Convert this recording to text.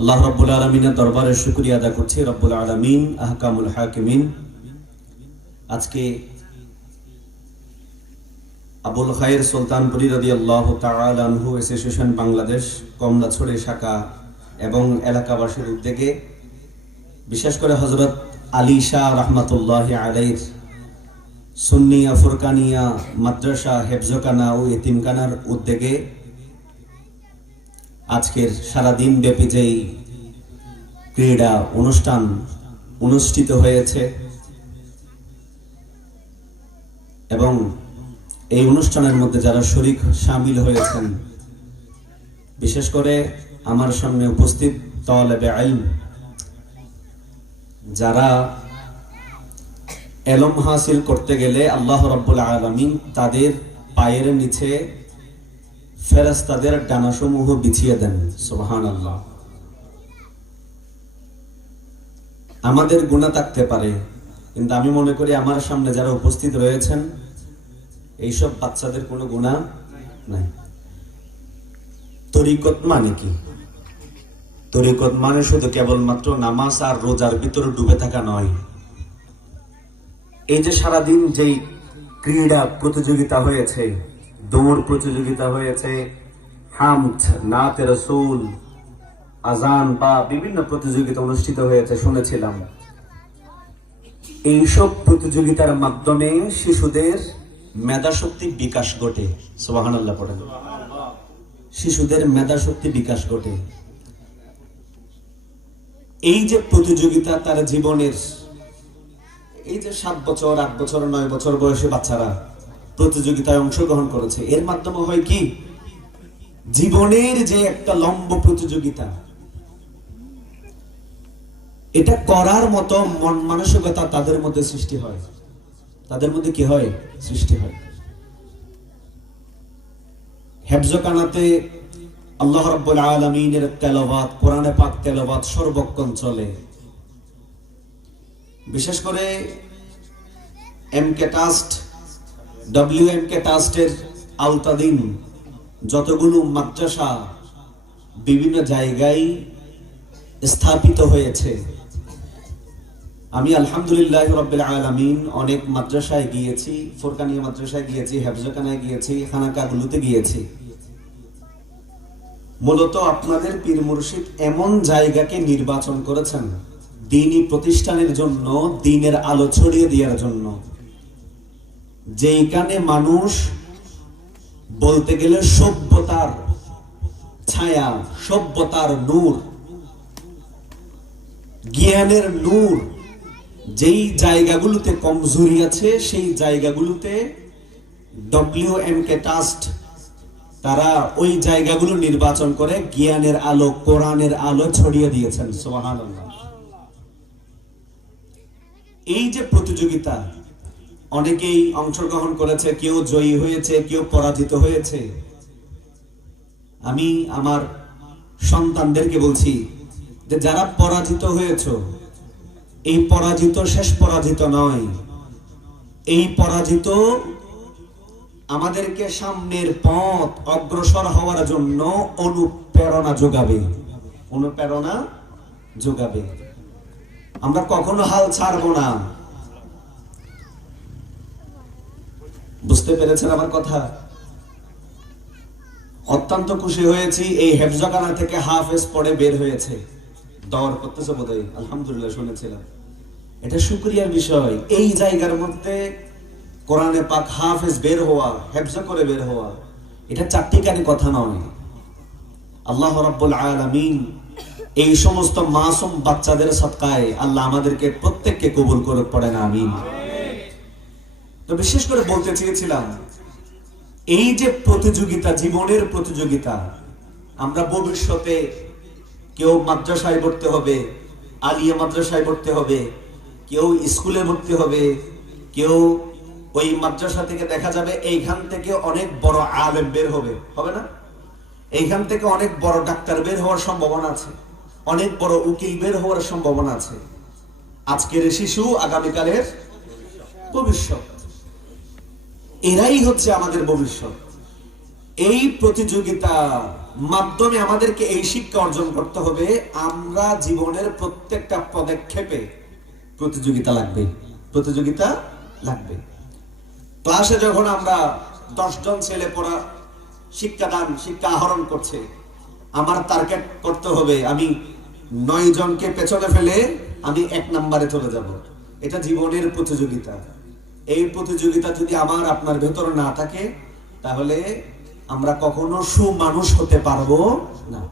আল্লাহ রব্বুল আলমিনের দরবারে শুক্রিয়া আদা করছি। রব্বুল আলমিন, আহকামুল হাকিমিন। আজকে আবুল খায়ের সুলতানপুরি রদি আল্লাহ তালহু অ্যাসোসিয়েশন বাংলাদেশ, কমলাছড়ি শাখা এবং এলাকাবাসীর উদ্যোগে বিশেষ করে হজরত আলী শাহ রহমতুল্লাহ আলাইর সুন্নিয়া ফুরকানিয়া মাদ্রাসা হেফজকানা ও এতিমকানার উদ্যোগে আজকের সারাদিন ব্যাপী যেই ক্রীড়া অনুষ্ঠান অনুষ্ঠিত হয়েছে এবং এই অনুষ্ঠানের মধ্যে যারা শরিক সামিল হয়েছেন, বিশেষ করে আমার সামনে উপস্থিত তলেবে আইন, যারা এলম হাসিল করতে গেলে আল্লাহ রব্বুল আলমিন তাদের পায়ের নিচে ফেরেস্তাদের ডানাসমূহ বিছিয়ে দেন। সুবহান আল্লাহ আমাদের গুণা থাকতে পারে, কিন্তু আমি মনে করি আমার সামনে যারা উপস্থিত রয়েছেন, এইসব বাচ্চাদের কোনো গুণা নাই। তরিকত মানে কি? তরিকত মানে শুধু কেবলমাত্র নামাজ আর রোজার ভিতরে ডুবে থাকা নয়। এই যে সারাদিন যেই ক্রীড়া প্রতিযোগিতা হয়েছে দৌড় প্রতিযোগিতা হয়েছে। হামদ, নাতে রসুল আজান বা বিভিন্ন প্রতিযোগিতা অনুষ্ঠিত হয়েছে, শুনেছিলাম। এইসব প্রতিযোগিতার মাধ্যমে শিশুদের মেধা শক্তি বিকাশ ঘটে। সোহান আল্লাহ পড়েন। শিশুদের মেধা শক্তি বিকাশ ঘটে। এই যে প্রতিযোগিতা তার জীবনের, এই যে সাত বছর, আট বছর, নয় বছর বয়সী বাচ্চারা প্রতিযোগিতায় অংশগ্রহণ করেছে। এর মাধ্যমে হয় কি? জীবনের যে একটা লম্ব প্রতিযোগিতা, এটা করার মতো মন মানসিকতা তাদের মধ্যে সৃষ্টি হয়। তাদের মধ্যে কি হয়? সৃষ্টি হয়। হেফজকানাতে আল্লাহ রব্বুল আলমিনের তেলবাদ কোরআনে পাক তেলবাদ সর্বক্ষণ চলে। বিশেষ করে M K trust W M K টাস্টের আওতাধীন যতগুলো মাদ্রাসা বিভিন্ন জায়গায় স্থাপিত হয়েছে। আমি আলহামদুলিল্লাহ রব্বিল আলামিন অনেক মাদ্রাসায় গিয়েছি, ফোরকানিয়া মাদ্রাসায় গিয়েছি, হেফজখানায় গিয়েছি, খানাকাগুলোতে গিয়েছি। মূলত আপনাদের পীর মুর্শিদ এমন জায়গাকে নির্বাচন করেছেন, দিনই প্রতিষ্ঠানের জন্য, দিনের আলো ছড়িয়ে দেওয়ার জন্য। যেইখানে মানুষ বলতে গেলে সভ্যতার ছায়া, সভ্যতার নূর, জ্ঞানের নূর, যেই জায়গাগুলোতে কমজোরি আছে, সেই জায়গাগুলোতে ডব্লিউ এম কে টাস্ট তারা ওই জায়গাগুলো নির্বাচন করে জ্ঞানের আলো, কোরআনের আলো ছড়িয়ে দিয়েছেন। সোহান এই যে প্রতিযোগিতা অনেকেই অংশগ্রহণ করেছে, কেউ জয়ী হয়েছে, কেউ পরাজিত হয়েছে। আমি আমার সন্তানদেরকে বলছি যে যারা পরাজিত হয়েছ, এই পরাজিত শেষ পরাজিত নয়। এই পরাজিত আমাদেরকে সামনের পথ অগ্রসর হওয়ার জন্য অনুপ্রেরণা যোগাবে। অনুপ্রেরণা যোগাবে। আমরা কখনো হাল ছাড়বো না। বুঝতে পেরেছেন আমার কথা? অত্যন্ত খুশি হয়েছি, এই হেফজখানা থেকে হাফেজ পড়ে বের হয়েছে। দর করতেছে বোধ আলহামদুলিল্লাহ শুনেছিলাম। এটা শুক্রিয়ার বিষয়। এই জায়গার মধ্যে কোরআনে পাক হাফেজ বের হওয়া, হেফজা করে বের হওয়া, এটা চারটিকানি কথা নয়। আল্লাহ রাব্বুল আলামিন এই সমস্ত মাসুম বাচ্চাদের সৎকায় আল্লাহ আমাদেরকে প্রত্যেককে কবুল করে, পড়েন, আমিন। তো বিশেষ করে বলতে চেয়েছিলাম, এই যে প্রতিযোগিতা, জীবনের প্রতিযোগিতা, আমরা ভবিষ্যতে কেউ মাদ্রাসায় ভর্তি হবে, আলিয়া মাদ্রাসায় ভর্তি হবে, কেউ স্কুলে ভর্তি হবে, কেউ ওই মাদ্রাসা থেকে দেখা যাবে এইখান থেকে অনেক বড় আলেম বের হবে হবে না? এইখান থেকে অনেক বড় ডাক্তার বের হওয়ার সম্ভাবনা আছে, অনেক বড় উকিল বের হওয়ার সম্ভাবনা আছে। আজকের শিশু, আগামীকালের ভবিষ্যৎ। এরাই হচ্ছে আমাদের ভবিষ্যৎ। এই প্রতিযোগিতা মাধ্যমে আমাদেরকে এই শিক্ষা অর্জন করতে হবে। আমরা জীবনের প্রত্যেকটা পদক্ষেপে প্রতিযোগিতা লাগবে প্রতিযোগিতা লাগবে। ক্লাসে যখন আমরা দশজন ছেলে পড়া শিক্ষাদান, শিক্ষা আহরণ করছে, আমার টার্গেট করতে হবে আমি নয় জনকে পেছনে ফেলে আমি এক নম্বরে চলে যাব। এটা জীবনের প্রতিযোগিতা। এই প্রতিযোগিতা যদি আমার, আপনার ভেতরে না থাকে, তাহলে আমরা কখনো সুমানুষ হতে পারব না।